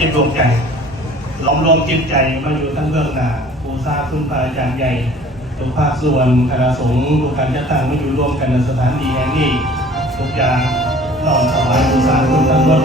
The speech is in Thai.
จิตดวงใจล้อมรวมจิตใจมาอยู่ทั้งเบื้องหน้าผู้ทราบคุณพระอาจารย์ใหญ่ทุกภาคส่วนคณะสงฆ์ทุกการจัดตั้งมาอยู่ร่วมกันในสถานที่แห่งนี้ทุกอย่างน้อมถวายผู้ทราบคุณทั้งหมด